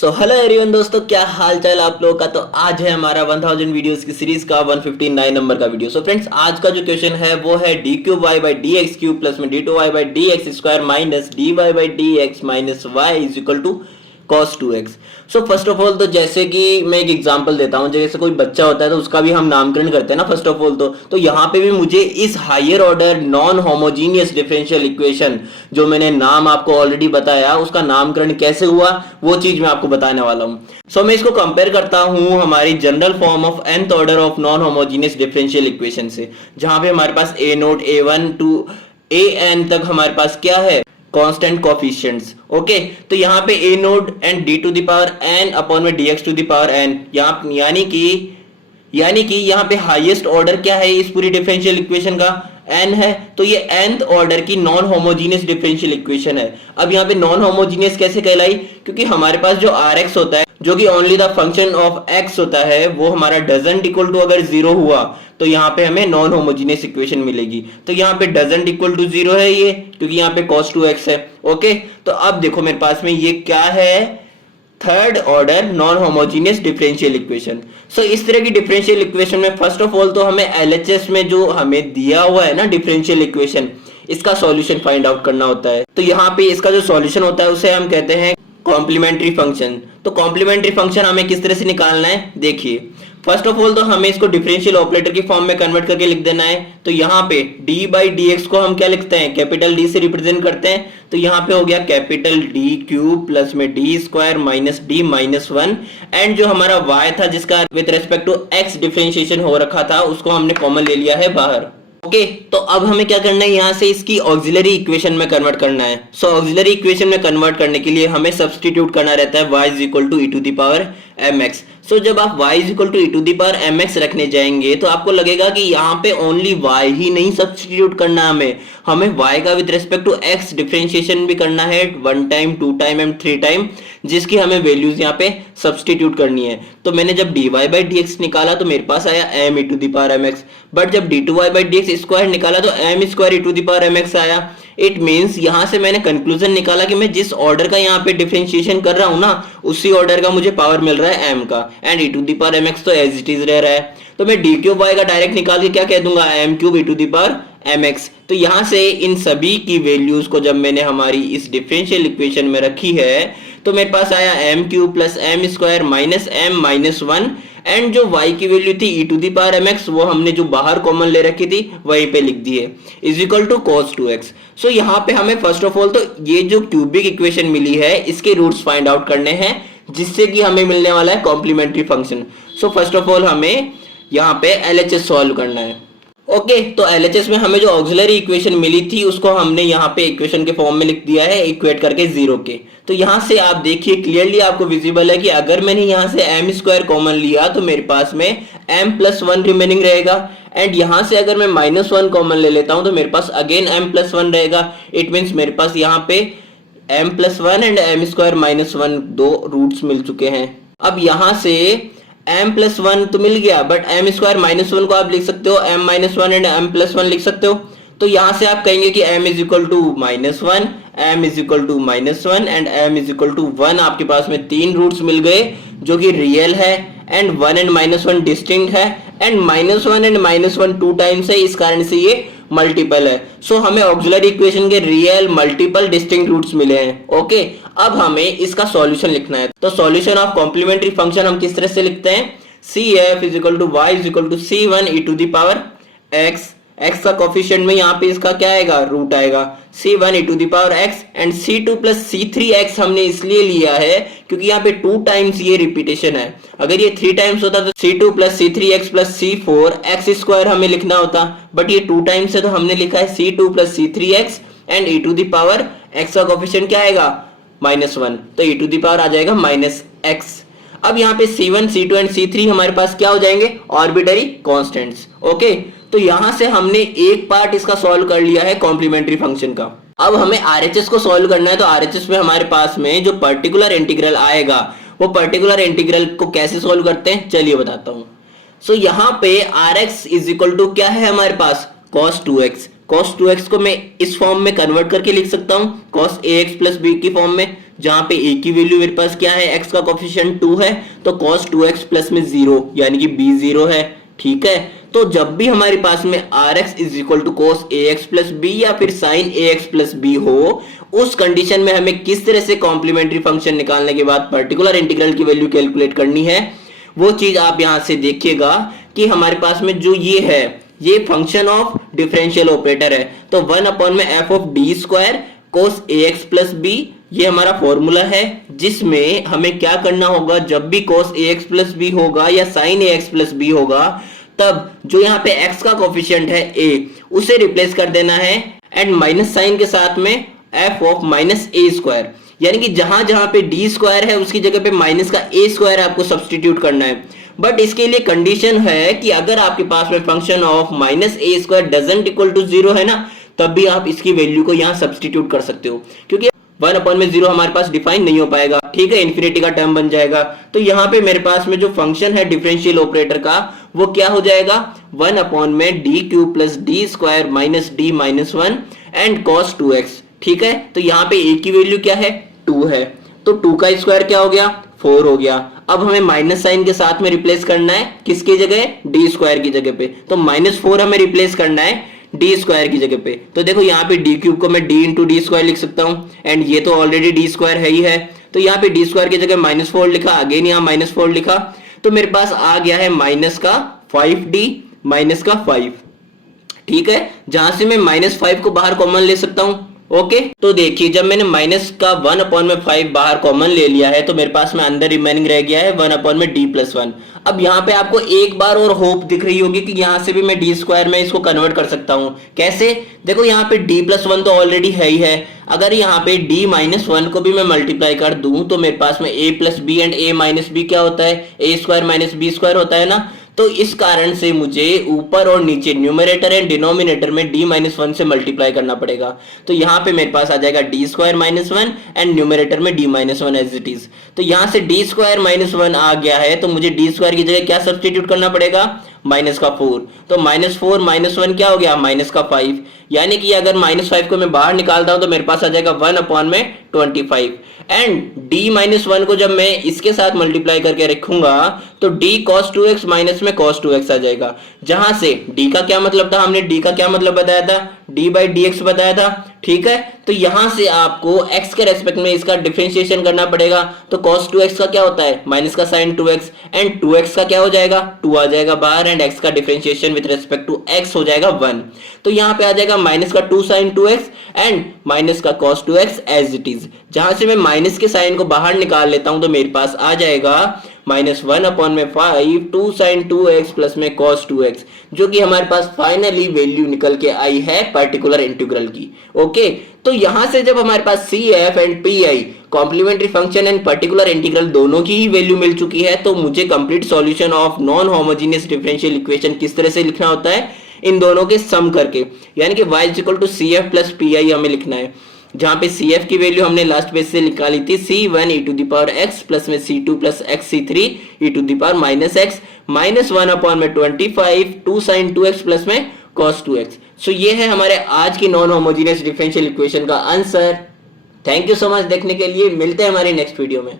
So hello everyone दोस्तों, क्या हाल चाल आप लोगों का। तो आज है हमारा 1000 वीडियोस की सीरीज का 159 नंबर का वीडियो। सो फ्रेंड्स, आज का जो क्वेश्चन है वो है D cube Y by D X cube plus में D two Y by D X square minus D Y by D X minus Y is equal to cos 2x। So first of all तो जैसे कि मैं एक example देता हूं, जैसे कोई बच्चा होता है तो उसका भी हम नामकरण करते हैं ना फर्स्ट ऑफ ऑल। तो यहाँ पे भी मुझे इस higher order non homogeneous differential equation जो मैंने नाम आपको ऑलरेडी बताया उसका नामकरण कैसे हुआ वो चीज मैं आपको बताने वाला हूं। सो मैं इसको कंपेयर करता हूं हमारी general form of nth order of non homogeneous differential equation से, जहां पे हमारे पास a naught a1 to an तक हमारे पास क्या है, कांस्टेंट कोफिशिएंट्स। ओके, तो यहाँ पे a naught and d to the power n upon में dx to the power n, यानी कि यहाँ पे हाईएस्ट ऑर्डर क्या है इस पूरी डिफरेंशियल इक्वेशन का, n है। तो ये nth ऑर्डर की नॉन होमोजीनियस डिफरेंशियल इक्वेशन है। अब यहाँ पे नॉन होमोजीनियस कैसे कहलाई, क्योंकि हमारे पास जो rx होता है जो कि only the function of x होता है वो हमारा डजंट इक्वल टू अगर जीरो हुआ तो यहाँ पे हमें नॉन होमोजीनियस इक्वेशन मिलेगी। तो यहाँ पे डजंट इक्वल टू जीरो है ये, क्योंकि यहाँ पे cos 2x है। ओके, तो अब देखो मेरे पास में ये क्या है, third order non homogeneous differential equation. So इस तरह की डिफरेंशियल इक्वेशन में फर्स्ट ऑफ ऑल तो हमें एलएचएस में जो हमें दिया हुआ है ना डिफरेंशियल इक्वेशन, इसका सॉल्यूशन फाइंड आउट करना होता है। तो यहाँ पे इसका जो सॉल्यूशन होता है उसे हम कहते हैं कॉम्प्लीमेंट्री फंक्शन। तो कॉम्प्लीमेंट्री फंक्शन हमें किस तरह से निकालना है, देखिए फर्स्ट ऑफ ऑल तो हमें इसको डिफरेंशियल ऑपरेटर की फॉर्म में कन्वर्ट करके लिख देना है। तो यहाँ पे d बाई डी एक्स को हम क्या लिखते हैं, कैपिटल D से रिप्रेजेंट करते हैं। तो यहाँ पे हो गया कैपिटल D क्यूब प्लस में d square minus d minus 1, and जो हमारा y था जिसका with respect to x differentiation हो रखा था उसको हमने कॉमन ले लिया है बाहर। ओके, तो अब हमें क्या करना है, यहाँ से इसकी ऑक्सिलरी इक्वेशन में कन्वर्ट करना है। सो ऑक्सिलरी इक्वेशन में कन्वर्ट करने के लिए हमें सब्स्टिट्यूट करना रहता है y is equal to e to the power mx। So जब आप y is equal to e to the power mx रखने जाएंगे तो आपको लगेगा कि यहाँ पे ओनली y ही नहीं सब्स्टिट्यूट करना, हमें y का with respect to x differentiation भी करना है 1 टाइम 2 टाइम एंड 3 टाइम, जिसकी हमें वैल्यूज यहाँ पे सब्स्टिट्यूट करनी है। तो मैंने जब dy बाई dx निकाला तो मेरे पास आया m e to the power mx, but जब d2y बाई dx स्क्वायर निकाला तो m square e to the power mx आया। इट मींस यहाँ से मैंने कंक्लूजन निकाला कि मैं जिस ऑर्डर का यहाँ पे डिफरेंशिएशन कर रहा हूँ ना उसी ऑर्डर का मुझे पावर मिल रहा है m का, and e to the power mx तो एज इट इज रह रहा है। तो मैं डी क्यूब वाई का डायरेक्ट निकाल के क्या कह दूंगा, m cube e to the power mx। तो यहाँ से इन सभी की वैल्यूज को जब मैंने हमारी इस डिफरेंशियल इक्वेशन में रखी है तो मेरे पास आया m cube plus m square minus m minus 1, and जो y की वैल्यू थी e to the power mx वो हमने जो बाहर कॉमन ले रखी थी वहीं पे लिख दी है, is equal to cos 2x। So यहाँ पे हमें फर्स्ट ऑफ ऑल तो ये जो क्यूबिक इक्वेशन मिली है इसके रूट्स फाइंड आउट करने हैं, जिससे कि हमें मिलने वाला है complementary function. So first of all हमें यहाँ पे एलएचएस सॉल्व करना है। ओके, तो एलएचएस में हमें जो ऑक्सिलरी इक्वेशन मिली थी उसको हमने यहाँ पे इक्वेशन के फॉर्म में लिख दिया है इक्वेट करके जीरो के। तो यहाँ से आप देखिए क्लियरली आपको विजिबल है कि अगर मैंने यहाँ से m स्क्वायर कॉमन लिया तो मेरे पास में m प्लस 1 रिमेनिंग रहेगा, एंड यहाँ से अगर मैं माइनस 1 कॉमन ले लेता हूँ तो मेरे पास अगेन m प्लस 1 रहेगा। इट मीन्स मेरे पास यहाँ पे m plus 1 and m square minus 1 दो रूट्स मिल चुके हैं। अब यहाँ से m प्लस 1 तो मिल गया, बट m स्क्वायर माइनस 1 को आप लिख सकते हो m minus 1 and m plus 1 लिख सकते हो। तो यहाँ से आप कहेंगे कि m is equal to minus 1, m is equal to minus 1 and m is equal to 1। आपके पास में तीन रूट्स मिल गए जो कि रियल है, एंड 1 एंड माइनस 1 डिस्टिंक्ट है, and minus 1 and minus 1 2 times है, इस कारण से ये मल्टीपल है। सो हमें ऑक्सिलरी इक्वेशन के रियल मल्टीपल डिस्टिंक्ट रूट्स मिले हैं। ओके, अब हमें इसका सॉल्यूशन लिखना है। तो सॉल्यूशन ऑफ कॉम्प्लीमेंट्री फंक्शन हम किस तरह से लिखते हैं, CF is equal to y is equal to C1 e to the power x। x का कोफिशिएंट में यहाँ पे इसका क्या आएगा, रूट आएगा C1 e to the power x, and C2 plus C3x हमने इसलिए लिया है क्योंकि यहाँ पे 2 टाइम्स ये रिपीटेशन है। अगर ये 3 टाइम्स होता तो C2 plus C3x plus C4 x square हमें लिखना होता, बट ये 2 टाइम्स है तो हमने लिखा है C2 plus C3x, and e to the power x का कोफिशिएंट क्या आएगा, माइनस 1, तो ई टू द पावर आ जाएगा माइनस x। अब यहाँ पे C1, C2 एंड C3 हमारे पास क्या हो जाएंगे, आर्बिट्ररी कांस्टेंट्स। ओके, तो यहाँ से हमने एक पार्ट इसका सॉल्व कर लिया है कॉम्प्लीमेंट्री फंक्शन का। अब हमें आरएचएस को सॉल्व करना है। तो आरएचएस में हमारे पास में जो पर्टिकुलर इंटीग्रल आएगा वो पर्टिकुलर इंटीग्रल को कैसे सॉल्व करते हैं चलिए बताता हूँ। सो यहाँ पे Rx इज इक्वल टू क्या है हमारे पास, cos 2x। cos 2x को मैं इस फॉर्म में कन्वर्ट करके लिख सकता हूं cos ax प्लस b की फॉर्म में, जहां पे a की वैल्यू मेरे पास क्या है, x का कोफिशिएंट 2 है, तो cos 2x प्लस में 0 यानी कि b 0 है। ठीक है, तो जब भी हमारे पास में rx is equal to cos ax plus b या फिर sin ax प्लस b हो, उस कंडीशन में हमें किस तरह से कॉम्प्लीमेंट्री फंक्शन निकालने के बाद पर्टिकुलर इंटीग्रल की वैल्यू कैलकुलेट करनी है, वो चीज आप यहां से देखिएगा कि हमारे पास में जो ये है, ये फंक्शन ऑफ डिफरेंशियल ऑपरेटर है, तो 1 अपॉन में f of D square cos ax plus b, ये हमारा फॉर्मूला है, जिसमें हमें क्या करना होगा, जब भी cos ax प्लस b होगा या sin ax प्लस b होगा, तब जो यहाँ पे x का कोफिशिएंट है a, उसे रिप्लेस कर देना है एंड माइनस साइन के साथ में f of minus A square, यानी कि जहां जहां पे डी स्क्वायर है उसकी जगह पे माइनस का ए स्क्वायर आपको सब्सटीट्यूट करना है। बट इसके लिए कंडीशन है कि अगर आपके पास में function of minus A square doesn't equal to 0 है ना, तब भी आप इसकी वैल्यू को यहां सब्सटीट्यूट कर सकते हो, क्योंकि 1 अपॉन में 0 हमारे पास डिफाइन नहीं हो पाएगा। ठीक है, इन्फिनिटी का टर्म बन जाएगा। तो यहाँ पे मेरे पास में जो फंक्शन है डिफरेंशियल ऑपरेटर का, वो क्या हो जाएगा, 1 अपॉन में D cube plus D square minus D minus 1 and cos 2x। ठीक है, तो यहाँ पे a की वैल्यू क्या है, 2 है, तो 2 का स्क्वायर क्या हो गया, 4 हो गया। अब हमें माइनस साइन के साथ में रिप्लेस करना है, किसकी जगह, डी स्क्वायर की जगह पे, तो -4 हमें रिप्लेस करना है डी स्क्वायर की जगह पे। तो देखो यहाँ पे डी क्यूब को मैं डी इंटू डी स्क्वायर लिख सकता हूँ, एंड ये तो ऑलरेडी डी स्क्वायर है ही है, तो यहाँ पे डी स्क्वायर की जगह -4 लिखा, अगेन यहाँ -4 लिखा, तो मेरे पास आ गया है माइनस का 5d माइनस का 5। ठीक है, जहां से मैं -5 को बाहर कॉमन ले सकता हूं। ओके, तो देखिए जब मैंने माइनस का 1 अपॉन में 5 बाहर कॉमन ले लिया है, तो मेरे पास में अंदर रिमेनिंग रह गया है 1 अपॉन में डी प्लस 1। अब यहाँ पे आपको एक बार और होप दिख रही होगी कि यहाँ से भी मैं डी स्क्वायर में इसको कन्वर्ट कर सकता हूँ। कैसे, देखो यहाँ पे डी प्लस 1 तो ऑलरेडी है ही है, अगर यहाँ पे डी माइनस 1 को भी मैं मल्टीप्लाई कर दूं, तो मेरे पास में a plus B and a minus B क्या होता है, a square minus B square होता है ना। तो इस कारण से मुझे ऊपर और नीचे न्यूमरेटर एंड डिनोमिनेटर में d माइनस 1 से मल्टीप्लाई करना पड़ेगा। तो यहाँ पे मेरे पास आ जाएगा D square minus 1 and numerator में d minus 1 as it is. तो यहाँ से डी स्क्वायर माइनस 1 आ गया है, तो मुझे डी स्क्वायर की जगह क्या सब्सटीट्यूट करना पड़ेगा, माइनस का 4। तो -4 माइनस 1 क्या हो गया, माइनस का 5, यानी कि अगर -5 को मैं बाहर निकालता हूं तो मेरे पास आ जाएगा 1 अपॉन में 25। एंड d माइनस 1 को जब मैं इसके साथ मल्टीप्लाई करके रखूंगा, तो d cos 2x माइनस में cos 2x आ जाएगा, जहां से d का क्या मतलब था, हमने d का क्या मतलब बताया था, d बाई dx बताया था। ठीक है, तो यहां से आपको x के रेस्पेक्ट में इसका डिफरेंशिएशन करना पड़ेगा, तो cos 2x का क्या होता है, माइनस का sin 2x, एंड 2x का क्या हो जाएगा, 2 आ जाएगा बाहर, एंड x का differentiation with respect to x हो जाएगा 1। तो यहाँ पे आ जाएगा माइनस का 2 sin 2x एंड माइनस का cos 2x as it is. जहां से मैं माइनस के साइन को बाहर निकाल लेता हूं, तो मेरे पास आ जाएगा -1 अपॉन में 5 2 sin 2x प्लस में cos 2x, जो कि हमारे पास फाइनली वैल्यू निकल के आई है पर्टिकुलर इंटीग्रल की। ओके, तो यहां से जब हमारे पास CF and PI complementary function and particular integral दोनों की ही वैल्यू मिल चुकी है, तो मुझे complete solution of non homogeneous differential equation किस तरह से लिखना होता है, इन दोनों के सम करके, यानी कि y equal to CF plus PI हमें लिखना है, जहां पे CF की वैल्यू हमने लास्ट पेज से निकाली थी C1 e to the power x plus में C2 plus x C3 e to the power minus x minus 1 upon में 25 2 sin 2x प्लस में cos 2x। सो ये है हमारे आज की नॉन होमोजेनियस डिफरेंशियल इक्वेशन का answer. Thank you so much देखने के लिए, मिलते हैं हमारी नेक्स्ट वीडियो में।